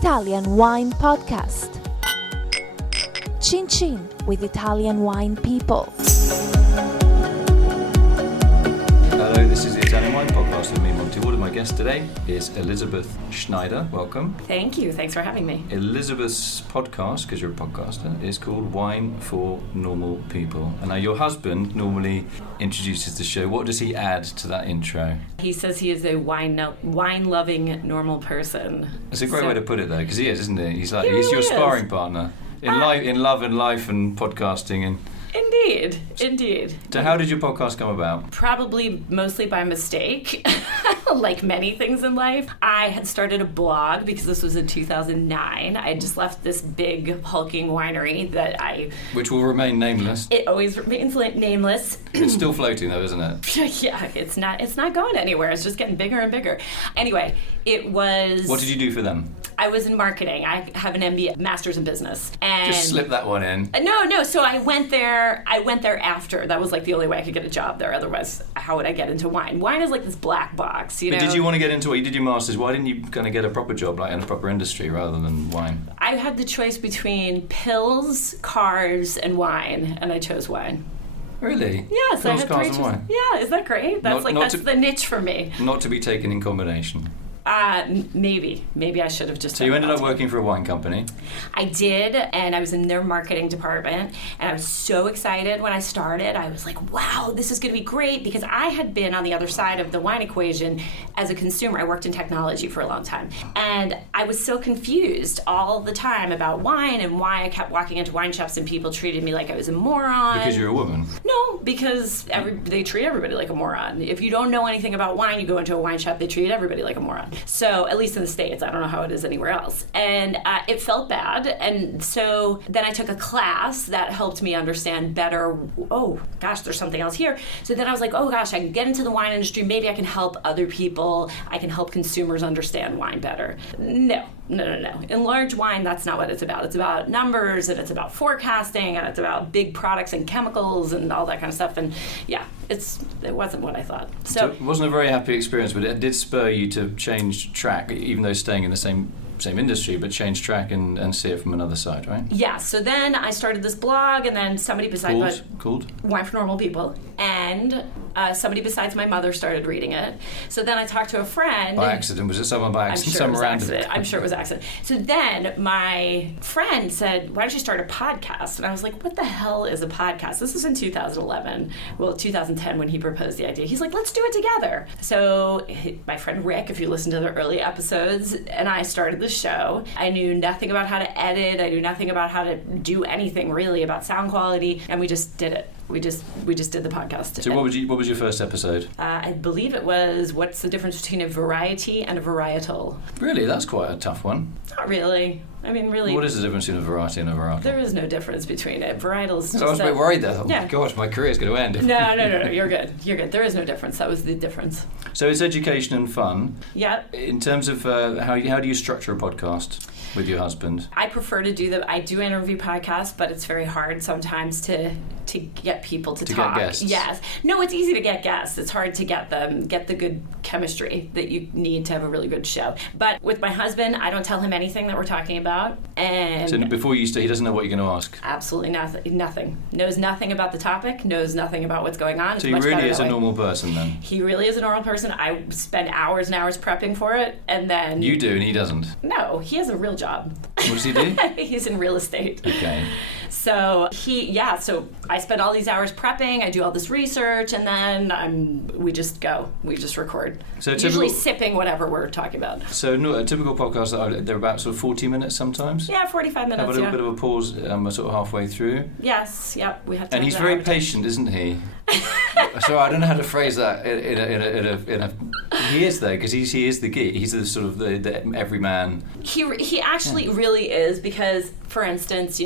Italian Wine Podcast. Chin Chin with Italian wine people. Hello, this is the Italian Wine Podcast with me, Monty Waldin. My guest today is Elizabeth Schneider. Welcome. Thank you. Thanks for having me. Elizabeth's podcast, because you're a podcaster, is called Wine for Normal People. And now your husband normally introduces the show. What does he add to that intro? He says he is a wine-loving normal person. It's a great way to put it, though, because he is, isn't he? He's He really your is. sparring partner in love and life and podcasting and. Indeed. So how did your podcast come about? Probably mostly by mistake, like many things in life. I had started a blog because this was in 2009. I had just left this big hulking winery that Which will remain nameless. It always remains nameless. It's still floating though, isn't it? Yeah, it's not going anywhere. It's just getting bigger and bigger. Anyway, it was... What did you do for them? I was in marketing. I have an MBA, master's in business. And Just slip that one in. No. So I went there after. That was like the only way I could get a job there. Otherwise, how would I get into wine? Wine is like this black box, you know? But did you want to get into it? You did your master's. Why didn't you kind of get a proper job, like in a proper industry, rather than wine? I had the choice between pills, cars, and wine, and I chose wine. Really? Yes, I Pills, had cars, three and choices. wine. Yeah, is that great? That's that's the niche for me. Not to be taken in combination. Maybe I should have just. So you ended up working for a wine company. I did, and I was in their marketing department, and I was so excited when I started. I was like, wow, this is going to be great, because I had been on the other side of the wine equation as a consumer. I worked in technology for a long time, and I was so confused all the time about wine and why I kept walking into wine shops and people treated me like I was a moron. Because you're a woman. No, because they treat everybody like a moron. If you don't know anything about wine, you go into a wine shop, they treat everybody like a moron. So, at least in the States, I don't know how it is anywhere else. And it felt bad. And so then I took a class that helped me understand better, oh, gosh, there's something else here. So then I was like, oh, gosh, I can get into the wine industry. Maybe I can help other people. I can help consumers understand wine better. No. In large wine, that's not what it's about. It's about numbers, and it's about forecasting, and it's about big products and chemicals and all that kind of stuff. And yeah, it wasn't what I thought. So it wasn't a very happy experience, but it did spur you to change track, even though staying in the same industry, but change track and see it from another side, right? Yeah, so then I started this blog, and then somebody besides Called? Wine for Normal People, and somebody besides my mother started reading it. So then I talked to a friend. By accident? Was it someone by accident? I'm sure it was accident. So then my friend said, why don't you start a podcast? And I was like, what the hell is a podcast? This was in 2011. Well, 2010 when he proposed the idea. He's like, let's do it together. So my friend Rick, if you listen to the early episodes, and I started the show. I knew nothing about how to edit. I knew nothing about how to do anything really about sound quality, and we just did it. We just did the podcast. So what was your first episode? I believe it was, what's the difference between a variety and a varietal? Really? That's quite a tough one. Not really. I mean, really. What is the difference between a variety and a varietal? There is no difference between it. Varietals. So I was a bit worried there. I thought, yeah. Oh my God, my career's going to end. No. You're good. There is no difference. That was the difference. So it's education and fun. Yeah. In terms of how do you structure a podcast with your husband? I prefer to I do interview podcasts, but it's very hard sometimes to get people to talk. Get guests. Yes. No, it's easy to get guests. It's hard to get the good chemistry that you need to have a really good show. But with my husband, I don't tell him anything that we're talking about. And so before you start, he doesn't know what you're going to ask? Absolutely nothing. Knows nothing about the topic, knows nothing about what's going on. So he really is a normal person then? He really is a normal person. I spend hours and hours prepping for it, and then... You do, and he doesn't? No, he has a real job. What does he do? He's in real estate. Okay. So so I spend all these hours prepping, I do all this research, and then we just record. So usually sipping whatever we're talking about. So a typical podcast, they're about sort of 40 minutes sometimes? Yeah, 45 minutes, Have a little bit of a pause sort of halfway through? Yes, yep, we have to. And he's very patient, isn't he? So I don't know how to phrase that in a he is though, because he is the geek. He's the sort of the everyman. He actually really is, because, for instance,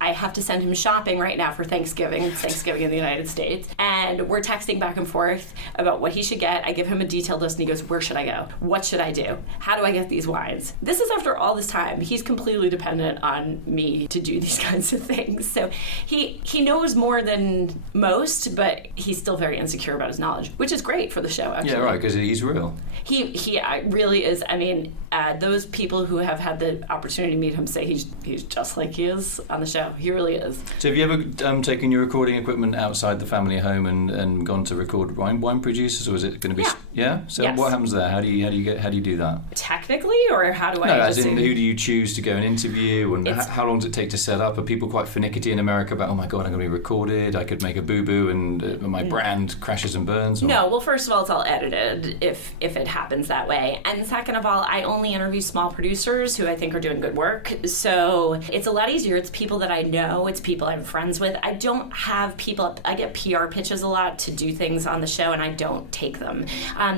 I have to send him shopping right now for Thanksgiving. It's Thanksgiving in the United States. And we're texting back and forth about what he should get. I give him a detailed list and he goes, where should I go? What should I do? How do I get these wines? This is after all this time. He's completely dependent on me to do these kinds of things. So he knows more than most, but he's still very insecure about his knowledge, which is great for the show, actually. Yeah, right, because he's real. He really is. I mean, those people who have had the opportunity to meet him say he's just like he is on the show. He really is. So have you ever taken your recording equipment outside the family home and gone to record wine producers, or is it going to be? Yeah. So yes. What happens there? How do you do that? Technically, or how do I? No, as in, who do you choose to go and interview, and how long does it take to set up? Are people quite finicky in America about, oh my God, I'm going to be recorded, I could make a boo-boo and my brand crashes and burns? Or? No, well, first of all, it's all edited if it happens that way. And second of all, I only interview small producers who I think are doing good work. So it's a lot easier. It's people that I know. It's people I'm friends with. I don't have people, I get PR pitches a lot to do things on the show, and I don't take them.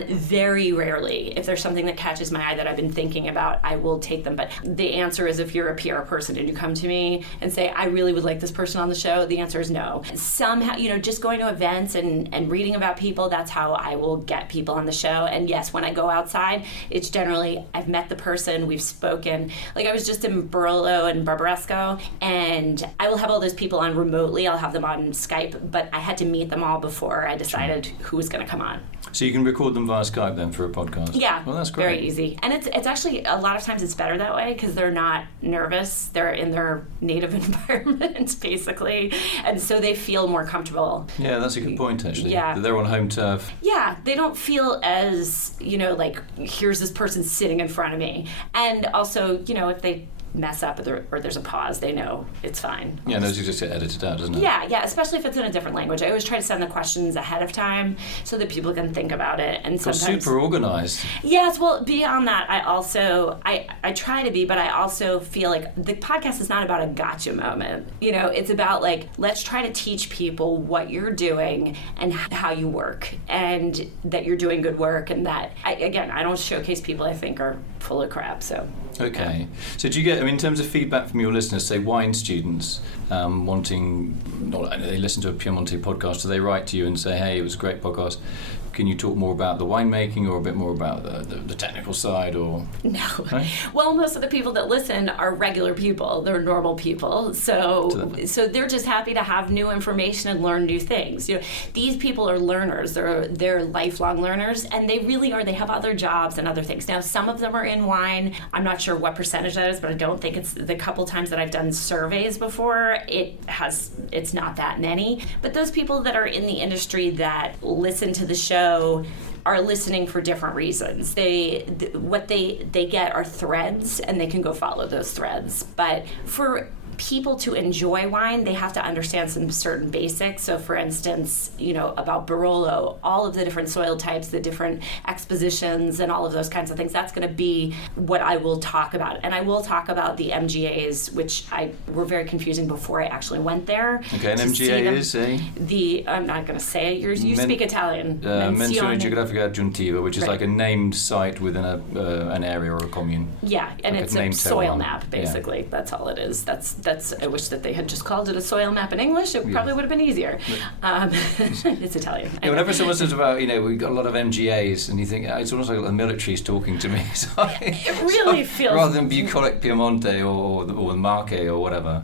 Very rarely, if there's something that catches my eye that I've been thinking about, I will take them. But the answer is, if you're a PR person and you come to me and say, I really would like this person on the show, the answer is no. Somehow, just going to events and reading about people, that's how I will get people on the show. And yes, when I go outside, it's generally, I've met the person, we've spoken. Like, I was just in Barolo and Barbaresco, and I will have all those people on remotely. I'll have them on Skype, but I had to meet them all before I decided who was going to come on. So you can record them via Skype then for a podcast? Yeah. Well, that's great. Very easy. And it's actually, a lot of times it's better that way because they're not nervous. They're in their native environment, basically. And so they feel more comfortable. Yeah, that's a good point, actually. Yeah. They're on home turf. Yeah, they don't feel as, like, here's this person sitting in front of me. And also, if they mess up or there's a pause, they know it's fine. Yeah, those just get edited out, doesn't it? Yeah, especially if it's in a different language. I always try to send the questions ahead of time so that people can think about it. And sometimes super organized. Yes, well, beyond that, I also I try to be, but I also feel like the podcast is not about a gotcha moment. It's about, like, let's try to teach people what you're doing and how you work, and that you're doing good work, and that I don't showcase people I think are full of crap. So okay. So do you get, in terms of feedback from your listeners, say wine students wanting, they listen to a Piemonte podcast, do they write to you and say, hey, it was a great podcast, can you talk more about the winemaking or a bit more about the technical side? Or no. Right? Well, most of the people that listen are regular people. They're normal people. So they're just happy to have new information and learn new things. These people are learners. They're lifelong learners, and they really are. They have other jobs and other things. Now, some of them are in wine. I'm not sure what percentage that is, but I don't think it's the couple times that I've done surveys before. It's not that many. But those people that are in the industry that listen to the show are listening for different reasons. What they get are threads, and they can go follow those threads. But for people to enjoy wine, they have to understand some certain basics. So, for instance, about Barolo, all of the different soil types, the different expositions, and all of those kinds of things, that's going to be what I will talk about. And I will talk about the MGAs, which were very confusing before I actually went there. Okay, an MGA is I'm not going to say it. You speak Italian. Menzione Geografica Aggiuntiva, which is like a named site within an area or a commune. Yeah, and like it's a soil map, basically. Yeah. That's all it is. I wish that they had just called it a soil map in English. It probably would have been easier. It's Italian. Yeah, whenever someone says about, we've got a lot of MGAs, and you think, it's almost like the military's talking to me. It really feels... Rather than bucolic Piemonte or the Marche or whatever.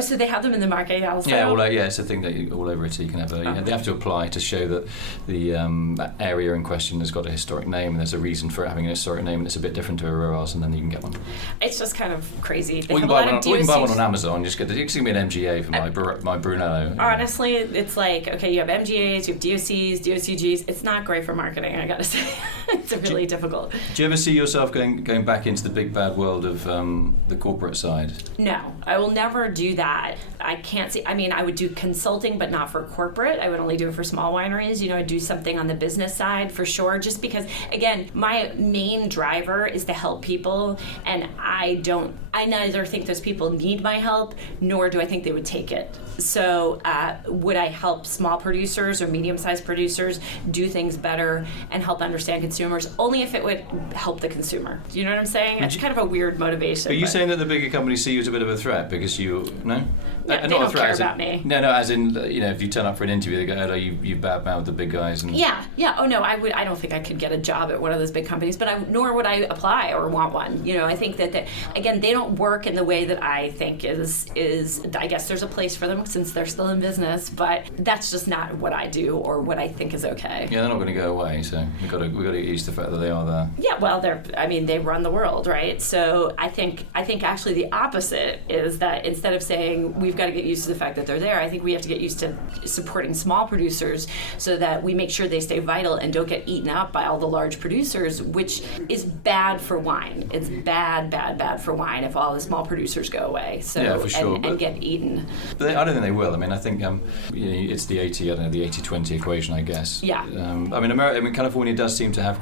So they have them in the Marche also? Yeah, it's a thing that all over Italy you can have they have to apply to show that the area in question has got a historic name, and there's a reason for it having a historic name, and it's a bit different to everywhere else, and then you can get one. It's just kind of crazy. We can buy one on Amazon. Just give me an MGA for my Brunello. Honestly, it's like, okay, you have MGAs, you have DOCs, DOCGs. It's not great for marketing, I gotta say. It's really difficult. Do you ever see yourself going back into the big bad world of the corporate side? No, I will never do that. I can't see. I mean, I would do consulting, but not for corporate. I would only do it for small wineries. You know, I'd do something on the business side for sure, just because, again, my main driver is to help people, and I neither think those people need my help, nor do I think they would take it. So would I help small producers or medium-sized producers do things better and help understand consumers? Only if it would help the consumer. Do you know what I'm saying? It's kind of a weird motivation. Are you saying that the bigger companies see you as a bit of a threat because you, no? Yeah, they not don't a threat, care about me. No, as in, if you turn up for an interview, they go, oh, you badmouth the big guys. And Yeah. Oh no, I don't think I could get a job at one of those big companies, but nor would I apply or want one. You know, I think that again, they don't work in the way that I think is. I guess there's a place for them since they're still in business, but that's just not what I do or what I think is okay. Yeah, they're not going to go away, so we've got to get used to the fact that they are there. Yeah, well, they run the world, right? So I think actually the opposite is that instead of saying we've got to get used to the fact that they're there, I think we have to get used to supporting small producers so that we make sure they stay vital and don't get eaten up by all the large producers, which is bad for wine. It's bad for wine if all the small producers go away. So yeah, for sure, and get eaten. But I don't think they will. I mean, I think it's the 80-20 equation, I guess. Yeah. California does seem to have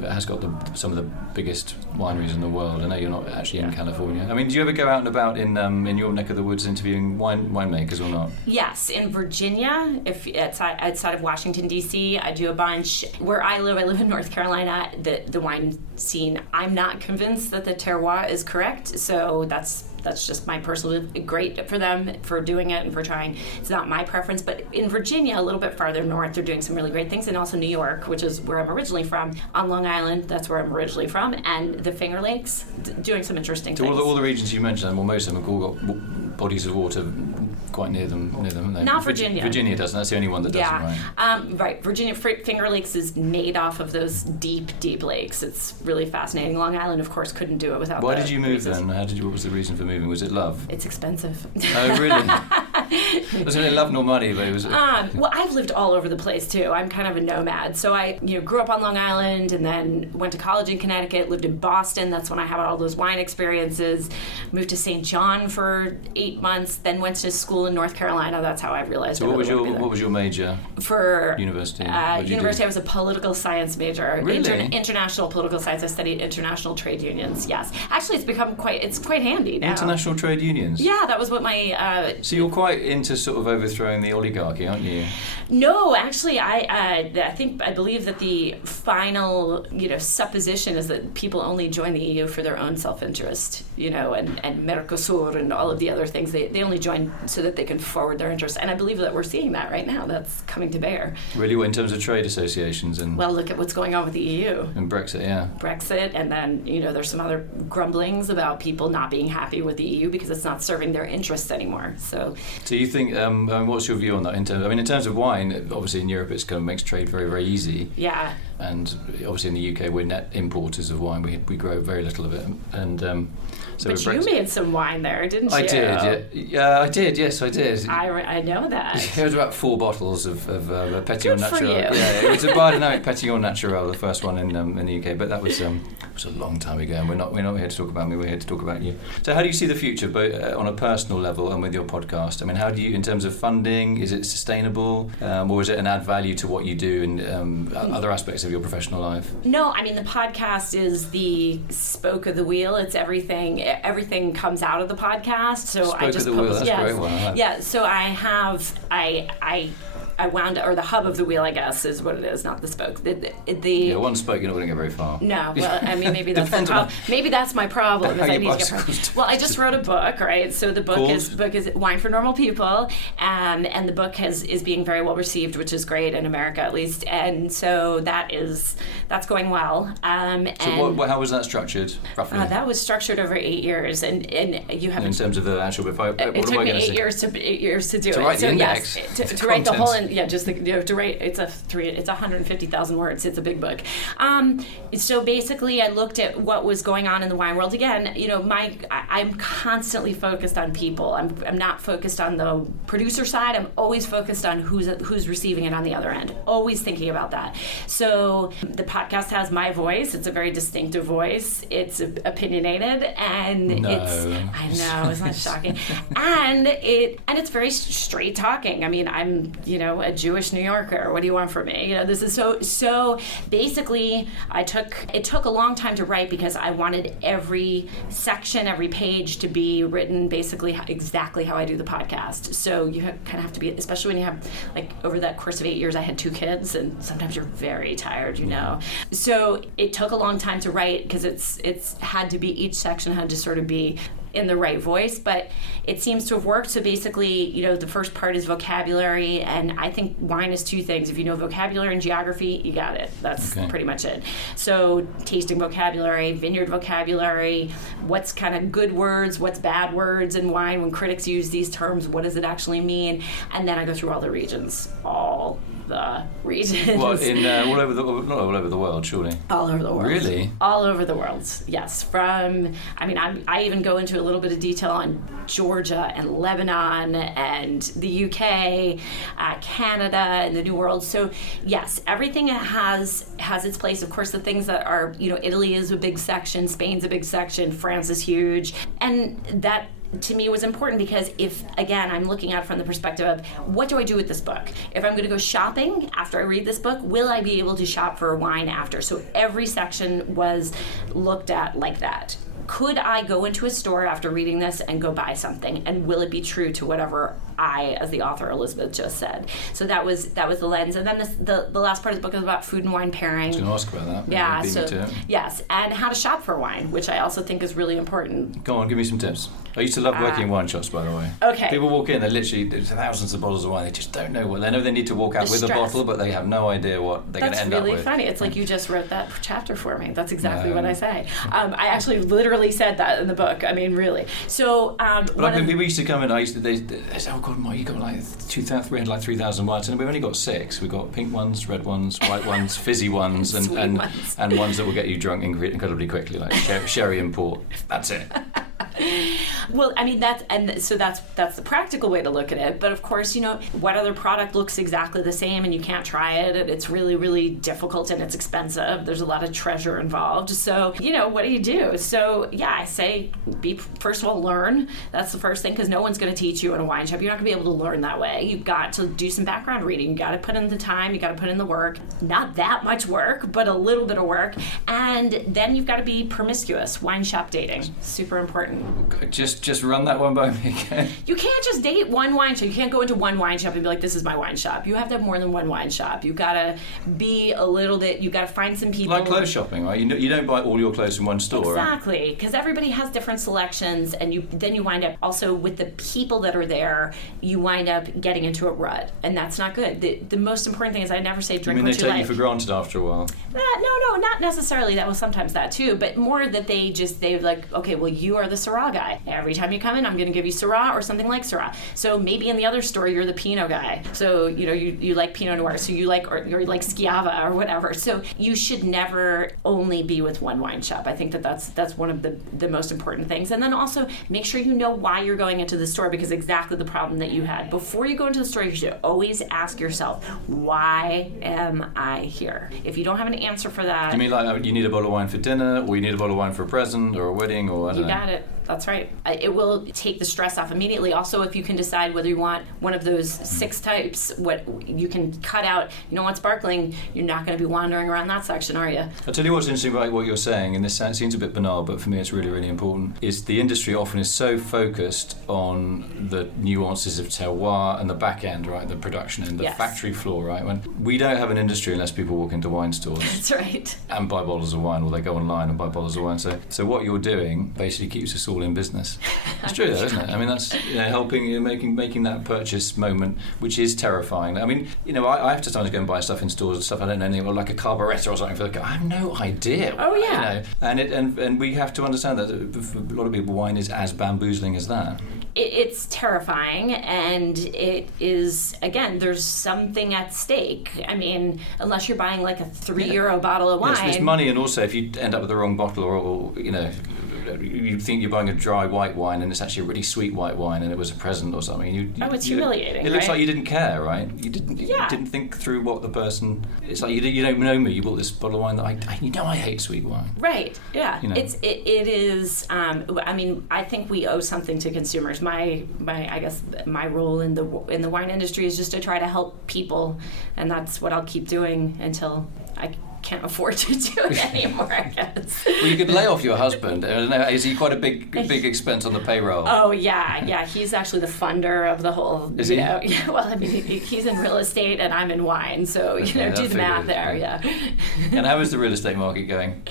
has got some of the biggest wineries in the world. I know you're not actually in California. I mean, do you ever go out and about in your neck of the woods interviewing winemakers or not? Yes, in Virginia, if outside of Washington D.C., I do a bunch. Where I live in North Carolina, the wine scene, I'm not convinced that the terroir is correct. So that's just my personal, great for them for doing it and for trying. It's not my preference, but in Virginia, a little bit farther north, they're doing some really great things, and also New York, which is where I'm originally from, on Long Island, that's where I'm originally from, and the Finger Lakes, doing some interesting things. All the regions you mentioned, well, most of them have all got bodies of water quite near them, haven't they? Not Virginia. Virginia doesn't. That's the only one that doesn't, right? Right. Virginia Finger Lakes is made off of those deep lakes. It's really fascinating. Long Island, of course, couldn't do it without. Why did you move then? What was the reason for moving? Was it love? It's expensive. Oh, really? It wasn't love nor money, but it was. Well, I've lived all over the place too. I'm kind of a nomad. So I, grew up on Long Island and then went to college in Connecticut. Lived in Boston. That's when I had all those wine experiences. Moved to St. John for 8 months. Then went to school in North Carolina. That's how I realized. So what was your major? For university? University, I was a political science major. Really? International political science. I studied international trade unions. Yes, actually, it's quite handy now. International trade unions. Yeah, that was what my. So you're quite into sort of overthrowing the oligarchy, aren't you? No, actually, I believe that the final supposition is that people only join the EU for their own self-interest, and Mercosur and all of the other things. They only join so that they can forward their interests, and I believe that we're seeing that right now. That's coming to bear. Really, in terms of trade associations and. Well, look at what's going on with the EU. And Brexit, yeah. Brexit, and then there's some other grumblings about people not being happy with the EU because it's not serving their interests anymore. So you think? What's your view on that? In terms of wine, obviously in Europe, it's kind of makes trade very, very easy. Yeah. And obviously in the UK, we're net importers of wine. We grow very little of it, and. So but you made some wine there, didn't you? I did, yeah. I did, yes, I did. I know that. It was about 4 bottles of Petillon Good for Naturel. you. Yeah, it was a biodynamic Petillon Naturel, the first one in the UK. But that was a long time ago, and we're not here to talk about me. We're here to talk about you. So, how do you see the future, both on a personal level and with your podcast? I mean, how do you, in terms of funding, is it sustainable, or is it an add value to what you do in other aspects of your professional life? No, I mean the podcast is the spoke of the wheel. It's everything. Everything comes out of the podcast. So spoke I just of the wheel. That's yes. great one. Yeah. So I wound, or the hub of the wheel, I guess, is what it is, not the spoke. Yeah, one spoke, you're not going to get very far. No, well, I mean, maybe that's my problem. Maybe that's my problem. Is I need to get well, I just wrote a book, right? So the book is Wine for Normal People, and the book is being very well received, which is great in America at least. And so that's going well. So how was that structured, roughly? That was structured over 8 years, and you have in terms of the actual. It took me 8 years to do it. To write the index. To write the whole And just to write, it's 150,000 words. It's a big book. So basically, I looked at what was going on in the wine world. Again, I'm constantly focused on people. I'm not focused on the producer side. I'm always focused on who's receiving it on the other end. Always thinking about that. So the podcast has my voice. It's a very distinctive voice. It's opinionated, and I know, isn't that shocking? and it's very straight talking. I mean, I'm a Jewish New Yorker. What do you want from me? This is so basically. It took a long time to write because I wanted every section, every page to be written basically exactly how I do the podcast. So you kind of have to be, especially when you have, over that course of 8 years, I had 2 kids, and sometimes you're very tired, So it took a long time to write because it's had to be, each section had to sort of be in the right voice, but it seems to have worked. So basically, the first part is vocabulary, and I think wine is 2 things. If you know vocabulary and geography, you got it. That's pretty much it. So tasting vocabulary, vineyard vocabulary, what's kind of good words, what's bad words in wine. When critics use these terms, what does it actually mean? And then I go through all the regions. All over the world, surely. All over the world. Really? All over the world. Yes. I even go into a little bit of detail on Georgia and Lebanon and the UK, Canada, and the New World. So yes, everything has its place. Of course, the things that are, Italy is a big section, Spain's a big section, France is huge, and that, to me, was important because I'm looking at it from the perspective of what do I do with this book? If I'm going to go shopping after I read this book, will I be able to shop for a wine after? So every section was looked at like that. Could I go into a store after reading this and go buy something? And will it be true to whatever I, as the author, Elizabeth, just said? So that was the lens. And then the last part of the book is about food and wine pairing. I was going to ask about that. Yeah. Yes, and how to shop for wine, which I also think is really important. Go on, give me some tips. I used to love working in wine shops, by the way. Okay. People walk in, there's thousands of bottles of wine. They just don't know what. They know they need to walk out with a bottle, but they have no idea what they're going to end up with. That's really funny. It's like you just wrote that chapter for me. That's exactly what I say. I actually literally said that in the book. I mean, really. So, we used to come in. They say, "Oh God, Mike, you got 2,000, we had 3,000 wines, and we've only got 6. We've got pink ones, red ones, white ones, fizzy ones, and ones that will get you drunk incredibly quickly, like sherry and port. That's it." Well, I mean, that's the practical way to look at it. But of course, what other product looks exactly the same and you can't try it, and it's really, really difficult and it's expensive. There's a lot of treasure involved. So, what do you do? So, I say, first of all, learn. That's the first thing, because no one's going to teach you in a wine shop. You're not going to be able to learn that way. You've got to do some background reading. You got to put in the time. You got to put in the work. Not that much work, but a little bit of work. And then you've got to be promiscuous. Wine shop dating. Super important. Just run that one by me again. You can't just date one wine shop. You can't go into one wine shop and be like, this is my wine shop. You have to have more than one wine shop. You've got to be a little bit, you've got to find some people. Like clothes shopping, right? You don't buy all your clothes from one store. Exactly, because everybody has different selections, and then you wind up also with the people that are there, you wind up getting into a rut, and that's not good. The most important thing is I never say drink what you like. They take you for granted after a while? No, not necessarily. That was sometimes that too, but more that they're like, okay, well, you are the Syrah guy. Every time you come in, I'm going to give you Syrah or something like Syrah. So maybe in the other store, you're the Pinot guy. So, you like Pinot Noir. So you like Schiava or whatever. So you should never only be with one wine shop. I think that's one of the most important things. And then also make sure you know why you're going into the store, because exactly the problem that you had. Before you go into the store, you should always ask yourself, why am I here? If you don't have an answer for that. You mean like you need a bottle of wine for dinner, or you need a bottle of wine for a present or a wedding, or I don't know. You got it. That's right. It will take the stress off immediately. Also, if you can decide whether you want one of those 6 types, what you can cut out, you don't want sparkling, you're not going to be wandering around that section, are you? I'll tell you what's interesting about what you're saying, and this seems a bit banal, but for me it's really, really important, is the industry often is so focused on the nuances of terroir and the back end, right, the production and the factory floor, right? When we don't have an industry unless people walk into wine stores. That's right. And buy bottles of wine, or they go online and buy bottles of wine. So what you're doing basically keeps us all in business. It's true, though, isn't it? I mean, that's helping making that purchase moment, which is terrifying. I mean, I have to sometimes go and buy stuff in stores and stuff I don't know anything about, like a carburettor or something. I have no idea. Oh yeah. And we have to understand that for a lot of people, wine is as bamboozling as that. It's terrifying, and it is, again, there's something at stake. I mean, unless you're buying like a €3 bottle of wine. It's money, and also if you end up with the wrong bottle, or you think you're buying a dry white wine and it's actually a really sweet white wine and it was a present or something. It's humiliating. It looks right? like you didn't care, right? You didn't think through what the person. It's like you don't know me. You bought this bottle of wine that I hate sweet wine. Right. Yeah. You know. It is. I mean, I think we owe something to consumers. I guess my role in the wine industry is just to try to help people, and that's what I'll keep doing until I can't afford to do it anymore, I guess. Well, you could lay off your husband. I don't know, is he quite a big expense on the payroll? Oh, yeah. He's actually the funder of the whole, Is he? Yeah, well, I mean, he's in real estate and I'm in wine, so, do the math there, yeah. And how is the real estate market going?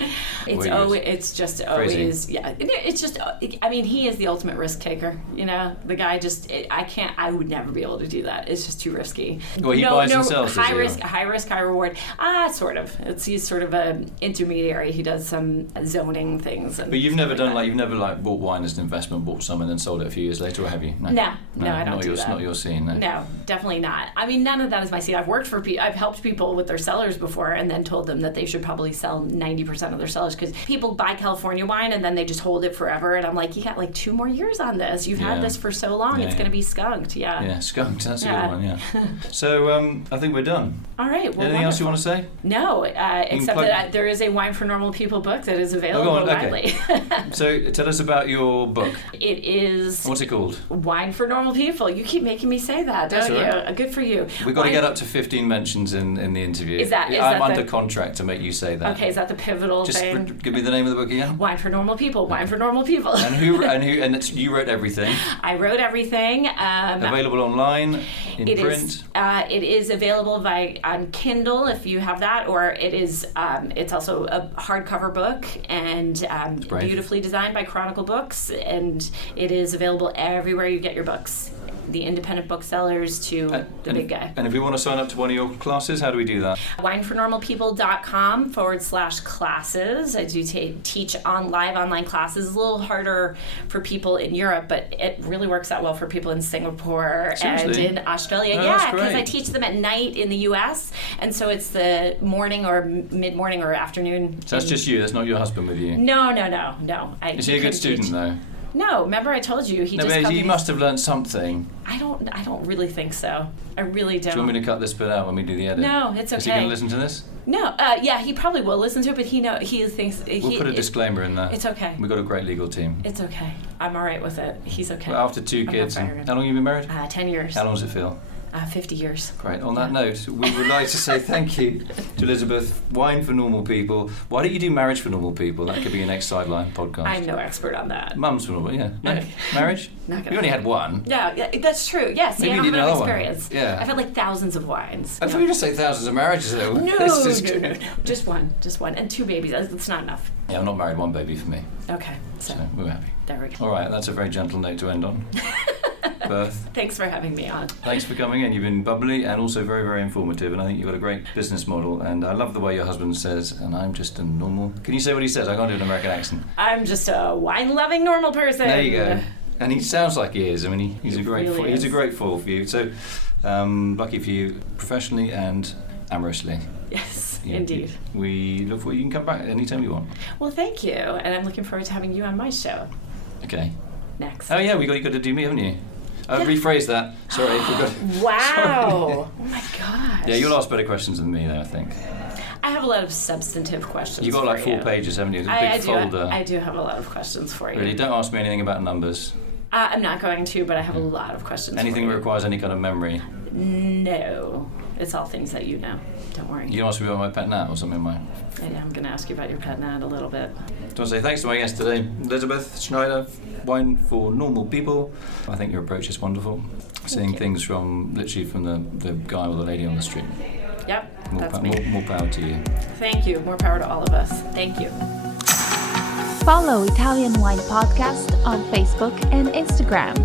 It's just always, crazy. yeah. It's just, I mean, he is the ultimate risk taker, The guy just, I would never be able to do that. It's just too risky. Well, he buys and sells, high risk, high reward. Sort of. He's sort of an intermediary. He does some zoning things. But you've never done you've never bought wine as an investment, bought some and then sold it a few years later, or have you? No, I don't do that. Not your scene. No, definitely not. I mean, none of that is my scene. I've helped people with their cellars before, and then told them that they should probably sell 90% of their cellars, because people buy California wine and then they just hold it forever. And I'm like, you got like 2 more years on this. You've had this for so long. It's going to be skunked. Yeah. Yeah, skunked. That's a good one. Yeah. So I think we're done. All right. Well, anything else you want to say? No, except that there is a Wine for Normal People book that is available widely. So tell us about your book. It is... What's it called? Wine for Normal People. You keep making me say that, don't you? Right. Good for you. We've got to get up to 15 mentions in the interview. I'm under contract to make you say that. Okay, is that the pivotal thing? Just give me the name of the book again. Wine for Normal People. Wine for Normal People. And you wrote everything. I wrote everything. Available online, in print. It is available on Kindle if you have that, or it is. It's also a hardcover book and beautifully designed by Chronicle Books, and it is available everywhere you get your books. The independent booksellers to the big guy. And if we want to sign up to one of your classes, how do we do that? winefornormalpeople.com/classes. I do teach live online classes. It's a little harder for people in Europe, but it really works out well for people in Singapore and in Australia. Because I teach them at night in the US, and so it's the morning or mid-morning or afternoon. So that's just you, that's not your husband with you? No. Is he a good student though? No, remember I told you he must have learned something. I don't really think so. I really don't. Do you want me to cut this bit out when we do the edit? No, it's okay. Is he going to listen to this? No, he probably will listen to it, but he thinks... We'll put a disclaimer in there. It's okay. We've got a great legal team. It's okay. I'm all right with it. He's okay. Well, after 2 kids. How long have you been married? 10 years. How long does it feel? 50 years. Great. On that note, we would like to say thank you to Elizabeth. Wine for Normal People. Why don't you do Marriage for Normal People? That could be your next sideline podcast. I'm no expert on that. Mums for Normal, yeah. No? Marriage? You only had one. Yeah, that's true. Yes, Maybe I don't have experience. Yeah. I've had like thousands of wines. I thought you were just say thousands of marriages. Though. No. Just one. And 2 babies. That's not enough. Yeah, I'm not married. 1 baby for me. Okay. So we're happy. There we go. All right, that's a very gentle note to end on. Birth. Thanks for having me on. Thanks for coming in. You've been bubbly and also very, very informative, and I think you've got a great business model, and I love the way your husband says, and I'm just a normal... Can you say what he says? I can't do an American accent. I'm just a wine-loving normal person. There you go. And he sounds like he is. I mean, he's a great foil for you. So, lucky for you professionally and amorously. Yes, indeed. We look forward. You can come back anytime you want. Well, thank you, and I'm looking forward to having you on my show. Okay. Next. Oh yeah, you got to do me, haven't you? Rephrase that. Sorry. Wow. Sorry. Oh my gosh. Yeah, you'll ask better questions than me, though, I think. I have a lot of substantive questions. You've got like 4 pages, haven't you? There's a big folder. I do have a lot of questions for you. Really? Don't ask me anything about numbers. I'm not going to, but I have a lot of questions Anything for you. that requires any kind of memory? No. It's all things that you know. Don't worry. You ask me about my pet gnat or something, I'm going to ask you about your pet gnat a little bit. I want to say thanks to my guest today, Elizabeth Schneider, Wine for Normal People. I think your approach is wonderful. Seeing things from the guy or the lady on the street. Yep, that's me. More power to you. Thank you. More power to all of us. Thank you. Follow Italian Wine Podcast on Facebook and Instagram.